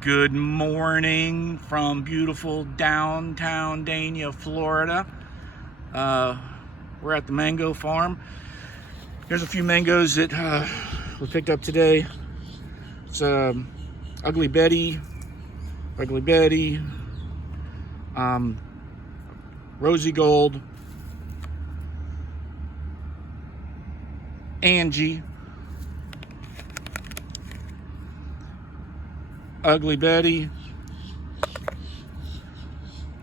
Good morning from beautiful downtown Dania, Florida. We're at the mango farm. Here's a few mangoes that we picked up today. It's Ugly Betty, Rosy Gold, Angie, Ugly Betty,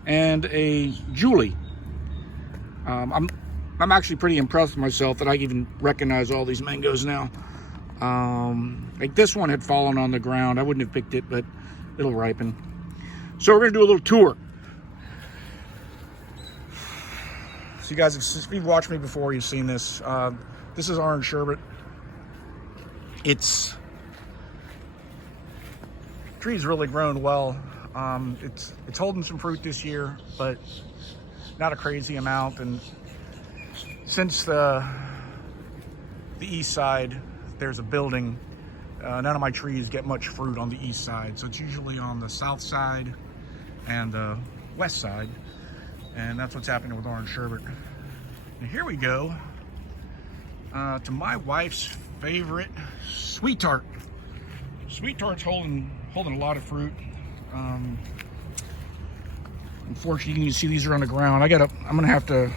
and a Julie. I'm actually pretty impressed with myself that I even recognize all these mangoes now. Like this one had fallen on the ground. I wouldn't have picked it, but it'll ripen. So we're gonna do a little tour. So you guys, if you've watched me before, you've seen this. This is orange sherbet. Tree's really grown well. It's holding some fruit this year, but not a crazy amount. And since the east side, there's a building, none of my trees get much fruit on the east side. So it's usually on the south side and the west side. And that's what's happening with orange sherbet. And here we go to my wife's favorite, sweet tart. Sweet tart's holding a lot of fruit. Unfortunately, you can see these are on the ground. I'm gonna have to,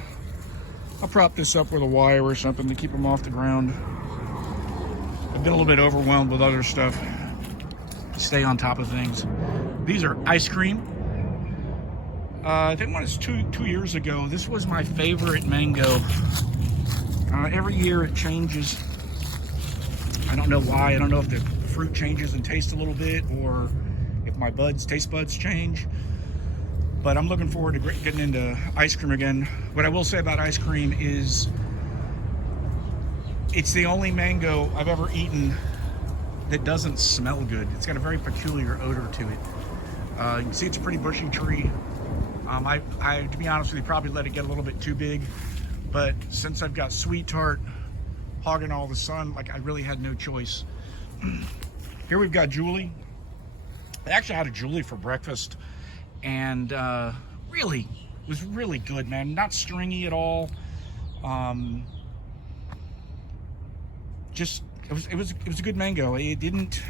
I'll prop this up with a wire or something to keep them off the ground. I've been a little bit overwhelmed with other stuff. Stay on top of things. These are ice cream. I think when it's two years ago, this was my favorite mango. Every year it changes. I don't know why. I don't know if the fruit changes and taste a little bit, or if my taste buds change. But I'm looking forward to getting into ice cream again. What I will say about ice cream is it's the only mango I've ever eaten that doesn't smell good. It's got a very peculiar odor to it. You can see it's a pretty bushy tree. I to be honest with you, probably let it get a little bit too big, but since I've got sweet tart hogging all the sun, like I really had no choice. Here we've got Julie. I actually had a Julie for breakfast, and really was really good, man. Not stringy at all. Just it was a good mango. It didn't.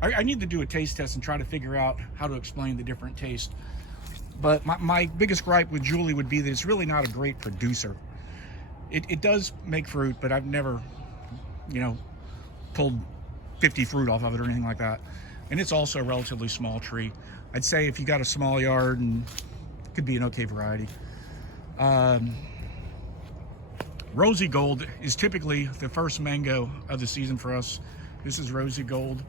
I need to do a taste test and try to figure out how to explain the different taste. But my biggest gripe with Julie would be that it's really not a great producer. It does make fruit, but I've never, pulled 50 fruit off of it or anything like that. And it's also a relatively small tree. I'd say if you got a small yard, and it could be an okay variety. Rosy Gold is typically the first mango of the season for us. This is Rosy Gold.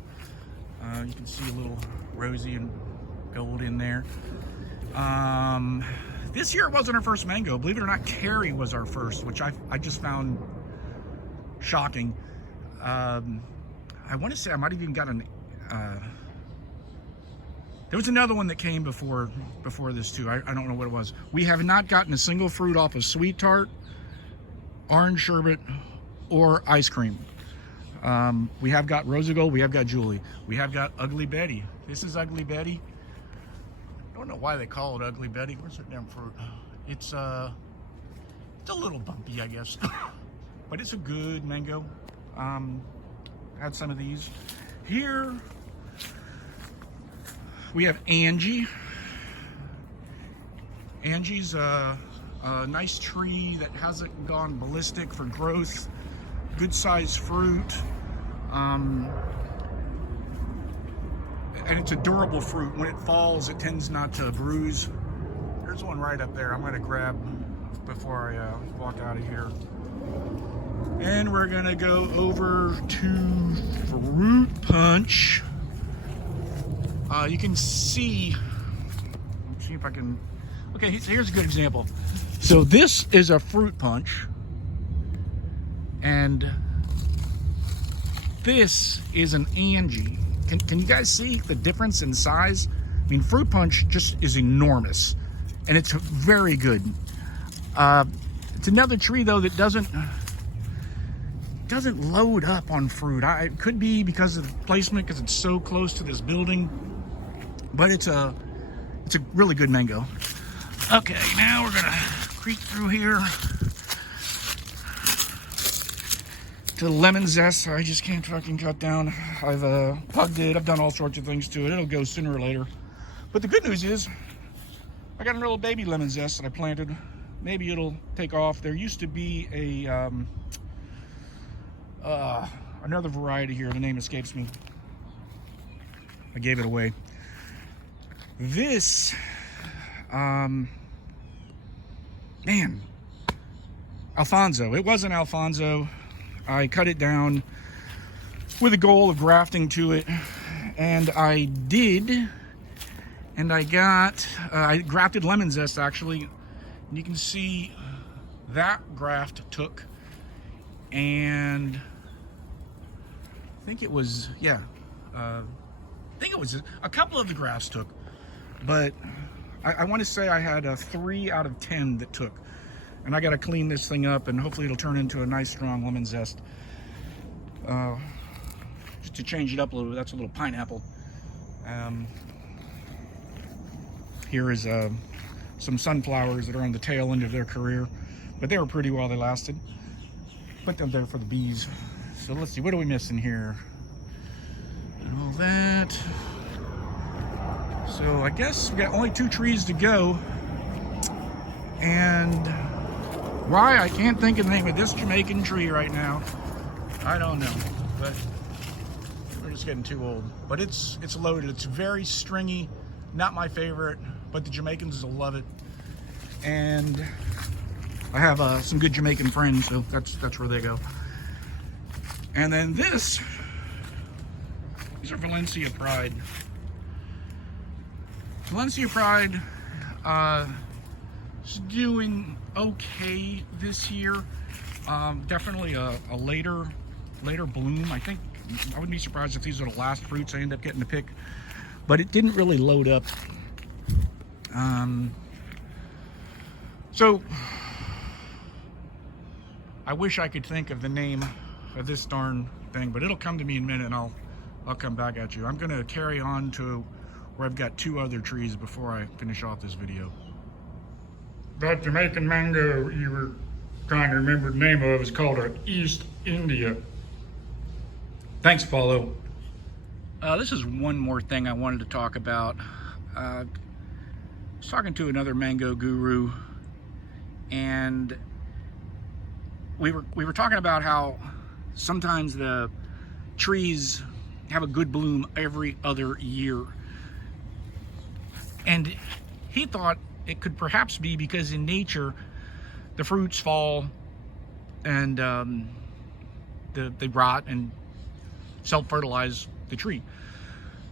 You can see a little rosy and gold in there. This year it wasn't our first mango. Believe it or not, Carrie was our first, which I just found shocking. I want to say I might have even got there was another one that came before this too. I don't know what it was. We have not gotten a single fruit off of sweet tart, orange sherbet, or ice cream. We have got Rosy Gold, we have got Julie, we have got Ugly Betty. This is Ugly Betty. I don't know why they call it Ugly Betty. Where's that damn fruit? It's a little bumpy, I guess. But it's a good mango. Had some of these. Here we have Angie. Angie's a nice tree that hasn't gone ballistic for growth. Good sized fruit. And it's a durable fruit. When it falls, it tends not to bruise. There's one right up there I'm gonna grab before I walk out of here. And we're gonna go over to Fruit Punch. You can see, let's see if I can, okay, here's a good example. So this is a Fruit Punch, and this is an Angie. Can you guys see the difference in size? I mean, Fruit Punch just is enormous, and it's very good. It's another tree though that doesn't load up on fruit. It could be because of the placement, because it's so close to this building. but it's a really good mango. Okay, now we're gonna creep through here to the lemon zest. I just can't fucking cut down. I've plugged it. I've done all sorts of things to it. It'll go sooner or later. But the good news is, I got a little baby lemon zest that I planted. Maybe it'll take off. There used to be a another variety here. The name escapes me. I gave it away. This, man, Alfonso. It wasn't Alfonso. I cut it down with a goal of grafting to it, and I did. And I grafted lemon zest, actually. And you can see that graft took, and I think it was, yeah, I think it was a couple of the grafts took, but I want to say I had 3 out of 10 that took. And I got to clean this thing up, and hopefully it'll turn into a nice strong lemon zest. Just to change it up a little bit. That's a little pineapple. Here is some sunflowers that are on the tail end of their career, but they were pretty while they lasted. Put them there for the bees. So let's see, what are we missing here? And all that. So I guess we got only 2 trees to go, and why I can't think of the name of this Jamaican tree right now, I don't know, but we're just getting too old. But it's loaded. It's very stringy, not my favorite, but the Jamaicans will love it. And I have some good Jamaican friends, so that's where they go. And then these are Valencia Pride. Valencia Pride is doing okay this year. Definitely a later bloom. I think I wouldn't be surprised if these are the last fruits I end up getting to pick, but it didn't really load up. So I wish I could think of the name of this darn thing, but it'll come to me in a minute, and I'll come back at you. I'm gonna carry on to where I've got 2 other trees before I finish off this video. That Jamaican mango you were trying to remember the name of is called an East India. Thanks, Paulo. This is one more thing I wanted to talk about. I was talking to another mango guru, and we were talking about how sometimes the trees have a good bloom every other year. And he thought it could perhaps be because in nature, the fruits fall and they rot and self-fertilize the tree.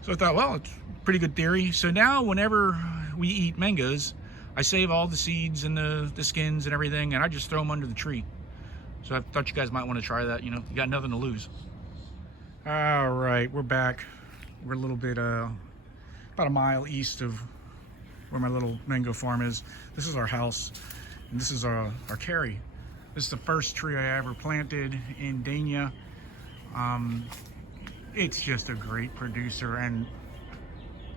So I thought, well, it's a pretty good theory. So now whenever we eat mangoes, I save all the seeds and the skins and everything, and I just throw them under the tree. So I thought you guys might want to try that. You know, you got nothing to lose. All right, we're back. We're a little bit, about a mile east of where my little mango farm is. This is our house, and this is our carry. This is the first tree I ever planted in Dania. It's just a great producer and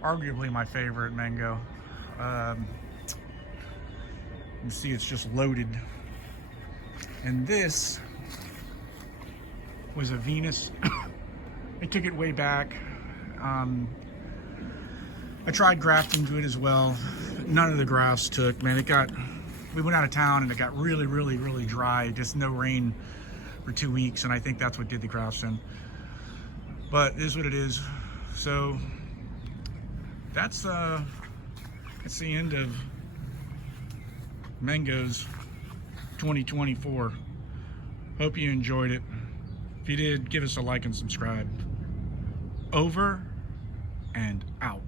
arguably my favorite mango. You see it's just loaded. And this was a Venus. I took it way back. I tried grafting to it as well. None of the grafts took, man. We went out of town and it got really, really, really dry. Just no rain for 2 weeks, and I think that's what did the grafts in. But it is what it is. So that's the end of mangoes 2024. Hope you enjoyed it. If you did, give us a like and subscribe. Over and out.